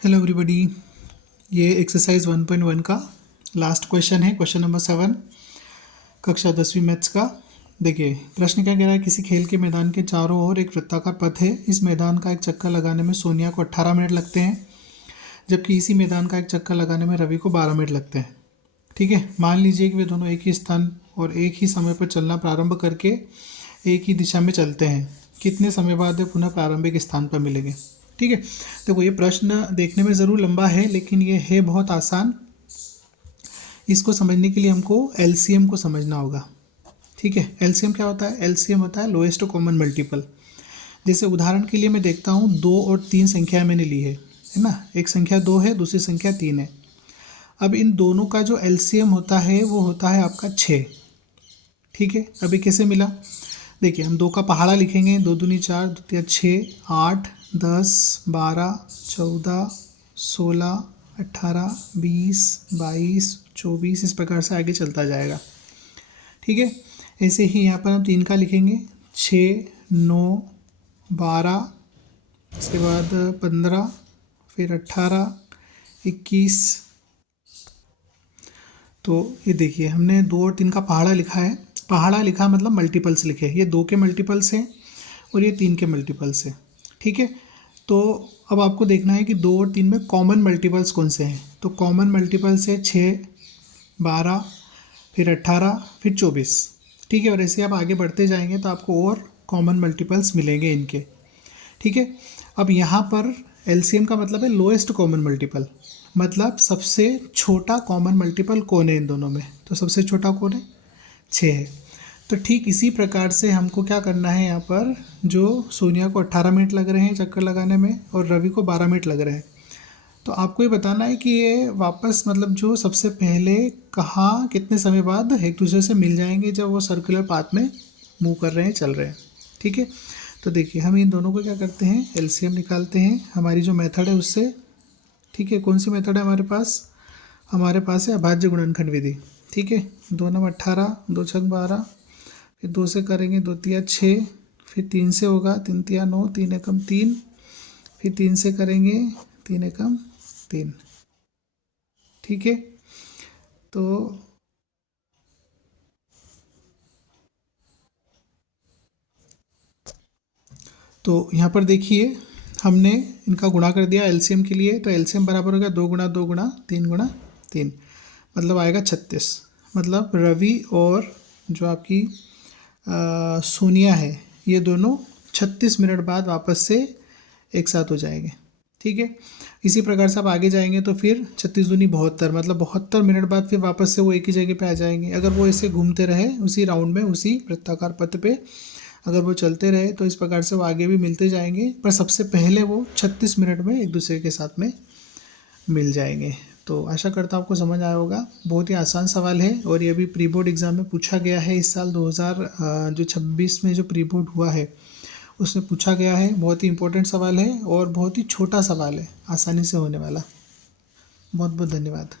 Hello everybody. ये exercise 1.1 का last question है, क्वेश्चन नंबर 7 कक्षा 10वीं मैथ्स का। देखिए प्रश्न क्या कह रहा है, किसी खेल के मैदान के चारों ओर एक वृत्ताकार पथ है। इस मैदान का एक चक्कर लगाने में सोनिया को 18 मिनट लगते हैं, जबकि इसी मैदान का एक चक्कर लगाने में रवि को 12 मिनट लगते हैं। ठीक है, मान लीजिए कि वे दोनों एक ही स्थान और एक ही समय पर चलना प्रारंभ करके एक ही दिशा में चलते हैं। कितने समय बाद वे पुनः प्रारंभिक स्थान पर मिलेंगे। ठीक है, देखो ये प्रश्न देखने में ज़रूर लंबा है, लेकिन ये है बहुत आसान। इसको समझने के लिए हमको एलसीएम को समझना होगा। ठीक है, एलसीएम क्या होता है? एलसीएम होता है लोएस्ट कॉमन मल्टीपल। जैसे उदाहरण के लिए मैं देखता हूँ 2 और 3 संख्या मैंने ली है ना। एक संख्या 2 है, दूसरी संख्या 3 है। अब इन दोनों का जो एलसीएम होता है वो होता है आपका 6। ठीक है, अभी कैसे मिला? देखिए हम 2 का पहाड़ा लिखेंगे, 2 दूनी 4, 2 तिया 6, 8, 10, 12, 14, 16, 18, 20, 22, 24, इस प्रकार से आगे चलता जाएगा। ठीक है, ऐसे ही यहाँ पर हम 3 का लिखेंगे, 6, 9, 12, इसके बाद 15, फिर 18, 21। तो ये देखिए हमने 2 और 3 का पहाड़ा लिखा है। पहाड़ा लिखा मतलब मल्टीपल्स लिखे, ये 2 के मल्टीपल्स हैं और ये 3 के मल्टीपल्स हैं। ठीक है, तो अब आपको देखना है कि 2 और 3 में कॉमन मल्टीपल्स कौन से हैं। तो कॉमन मल्टीपल्स है 6, 12, फिर 18, फिर 24। ठीक है, और ऐसे आप आगे बढ़ते जाएंगे तो आपको और कॉमन मल्टीपल्स मिलेंगे इनके। ठीक है, अब यहाँ पर एलसीएम का मतलब है लोएस्ट कॉमन मल्टीपल, मतलब सबसे छोटा कॉमन मल्टीपल कौन है इन दोनों में। तो सबसे छोटा कौन है? 6 है। तो ठीक इसी प्रकार से हमको क्या करना है, यहाँ पर जो सोनिया को 18 मिनट लग रहे हैं चक्कर लगाने में और रवि को 12 मिनट लग रहे हैं, तो आपको ये बताना है कि ये वापस मतलब जो सबसे पहले कहाँ कितने समय बाद एक दूसरे से मिल जाएंगे जब वो सर्कुलर पाथ में मूव कर रहे हैं, चल रहे हैं। ठीक है, तो देखिए हम इन दोनों को क्या करते हैं, एलसीएम निकालते हैं हमारी जो मेथड है उससे। ठीक है, कौन सी मेथड है हमारे पास? हमारे पास है अभाज्य गुणनखंड विधि। ठीक है, 2 9 18, 2 6 12, फिर 2 से करेंगे 2 तिया 6, फिर 3 से होगा 3 तिया 9, 3 एकम 3, फिर 3 से करेंगे 3 एकम 3। ठीक है, तो यहाँ पर देखिए हमने इनका गुणा कर दिया एलसीएम के लिए। तो एलसीएम बराबर होगा 2 गुणा 2 गुणा 3 गुणा 3, मतलब आएगा 36। मतलब रवि और जो आपकी सोनिया है, ये दोनों 36 मिनट बाद वापस से एक साथ हो जाएंगे। ठीक है, इसी प्रकार से आप आगे जाएंगे तो फिर 36 दूनी 72, मतलब 72 मिनट बाद फिर वापस से वो एक ही जगह पे आ जाएंगे। अगर वो ऐसे घूमते रहे उसी राउंड में, उसी वृत्ताकार पथ पे अगर वो चलते रहे तो इस प्रकार से वो आगे भी मिलते जाएंगे, पर सबसे पहले वो 36 मिनट में एक दूसरे के साथ में मिल जाएंगे। तो आशा करता हूँ आपको समझ आया होगा। बहुत ही आसान सवाल है और ये भी प्री बोर्ड एग्ज़ाम में पूछा गया है इस साल 2026 में जो प्री बोर्ड हुआ है उसमें पूछा गया है। बहुत ही इंपॉर्टेंट सवाल है और बहुत ही छोटा सवाल है, आसानी से होने वाला। बहुत बहुत धन्यवाद।